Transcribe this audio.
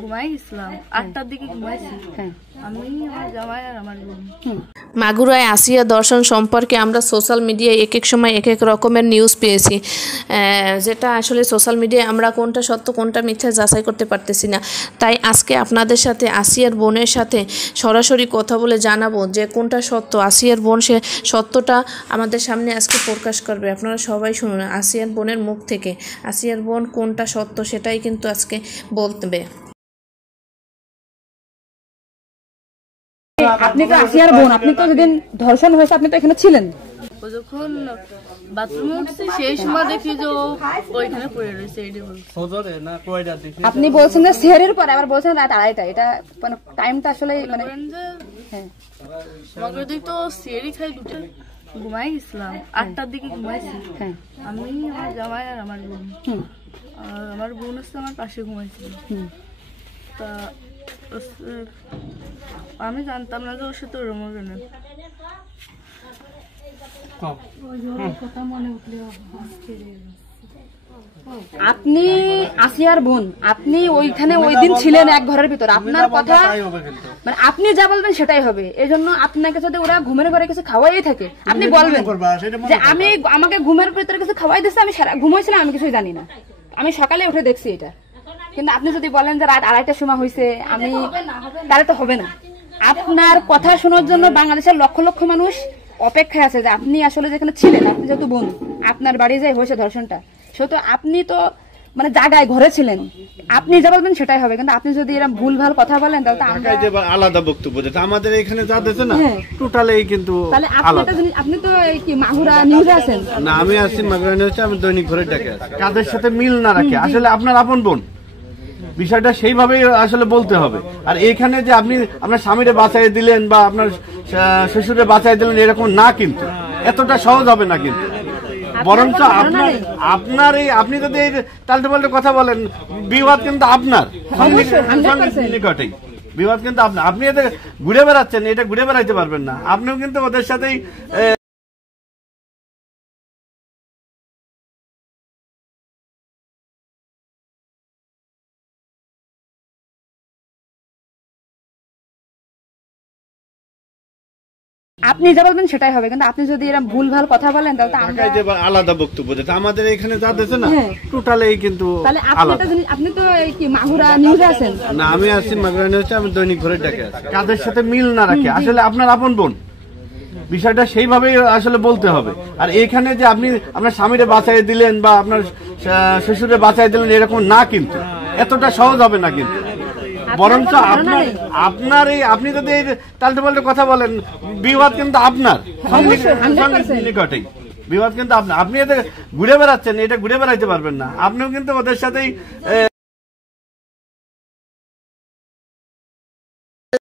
ঘুমাই গেছিলাম 8টার দিকে ঘুমাইছি আমি আমার জামাই আর আমার বোন। মাগুরায় আসিয়া দর্শন সম্পর্কে আমরা সোশ্যাল মিডিয়ায় এক এক সময় এক এক রকমের নিউজ পেয়েছি, যেটা আসলে সোশ্যাল মিডিয়ায় আমরা কোনটা সত্য কোনটা মিথ্যা যাচাই করতে পারতেছি না। তাই আজকে আপনাদের সাথে আসিয়ার বোনের সাথে সরাসরি কথা বলে জানাবো যে কোনটা সত্য। আসিয়ার বোন সে সত্যটা আমাদের সামনে আজকে প্রকাশ করবে, আপনারা সবাই শুনুন আসিয়ার বোনের মুখ থেকে। আসিয়ার বোন কোনটা সত্য সেটাই কিন্তু আজকে বলবে। আপনি তো আসিয়ার বোন, আপনি তো যেদিন ধর্ষণ হয়েছে আপনি তো এখানে ছিলেন। যখন বাথরুমে উঠছি সেই সময় দেখি যে ওইখানে পড়ে রয়েছে। আপনি বলছেন যে সেহরের পরে, আবার বলছেন রাত 2:30। এটা মানে টাইমটা আসলে মানে মগর দিক তো সেরি খাই দুটো ঘুমাই গেছিলাম 8টার দিকে ঘুমাইছি আমি আমার জামাই আর আমার বোন। আর আমার বোন হচ্ছে আমার পাশে ঘুমাইছিল। তা আমি জানতাম না যে ওর সাথে ওরম হবে না। আপনি আসিয়ার বোন, আপনি ওইখানে ওই দিন ছিলেন এক ঘরের ভিতর, আপনার কথা মানে আপনি যা বলবেন সেটাই হবে। এই জন্য আপনাকে যদি ওরা ঘুমের ঘরে কিছু খাওয়াই থাকে আপনি বলবেন যে আমাকে ঘুমের ভিতরে কিছু খাওয়াই দিচ্ছে, আমি ঘুমাইছিলাম, আমি কিছুই জানি না, আমি সকালে উঠে দেখছি এটা। কিন্তু আপনি যদি বলেন যে রাত 2:30টার সময় হয়েছে আমি, তাহলে তো হবে না। আপনার কথা শোনার জন্য বাংলাদেশের লক্ষ লক্ষ মানুষ অপেক্ষায় আছে যে আপনি আসলে যেখানে ছিলেন, আপনি যেহেতু বোন, আপনার বাড়ি যে হয়েছে ধর্ষণটা, সেহেতু আপনি তো মানে জায়গায় ঘরে ছিলেন, আপনি যা বলবেন সেটাই হবে। কিন্তু আপনি যদি এরকম ভুলভাল কথা বলেন তাহলে আলাদা বক্তব্য দিতে আমাদের এখানে যা দিতে না টোটালি কিন্তু আপনি তো কি মাগুরা নিউজে আছেন না? আমি আছি মাগুরা নিউজে, আমি দৈনিক ঘরে ডাকে আছি। কাদের সাথে মিল না রাখে আসলে আপনার আপন বোন, বিষয়টা সেইভাবেই আসলে বলতে হবে। আর এখানে যে আপনি আপনার স্বামীরে বাঁচাই দিলেন বা আপনার শ্বশুরে বাঁচাই দিলেন এরকম না, কিন্তু এতটা সহজ হবে না। কিন্তু বরঞ্চ আপনার এই আপনি যদি এই তাল্টে পাল্টে কথা বলেন, বিবাদ কিন্তু আপনার নিকটেই, বিবাদ কিন্তু আপনার। আপনি এতে ঘুরে বেড়াচ্ছেন, এটা ঘুরে বেড়াইতে পারবেন না। আপনিও কিন্তু ওদের সাথেই আপনি যা বলবেন সেটাই হবে। কিন্তু আপনি যদি এরকম ভুলভাল কথা বলেন তাহলে আলাদা বক্তব্য দিতে আমাদের এখানে যা দিতে না টোটালি কিন্তু আলাদা। আপনি তো কি মাগুরা নিউজে আছেন না? আমি আছি মাগুরা নিউজে, আমি দৈনিক ঘরে ডাকে আছি। কাদের সাথে মিল না রাখে আসলে আপনার আপন বোন, বিষয়টা সেইভাবেই আসলে বলতে হবে। আর এখানে যে আপনি আপনার স্বামীরে বাঁচাই দিলেন বা আপনার শ্বশুরে বাঁচাই দিলেন এরকম না, কিন্তু এতটা সহজ হবে না। কিন্তু বরঞ্চ আপনার এই আপনি যদি এই তাল্টে পাল্টে কথা বলেন, বিবাদ কিন্তু আপনার নিকটেই, বিবাদ কিন্তু আপনার। আপনি এতে ঘুরে বেড়াচ্ছেন, এটা ঘুরে বেড়াইতে পারবেন না। আপনিও কিন্তু ওদের সাথেই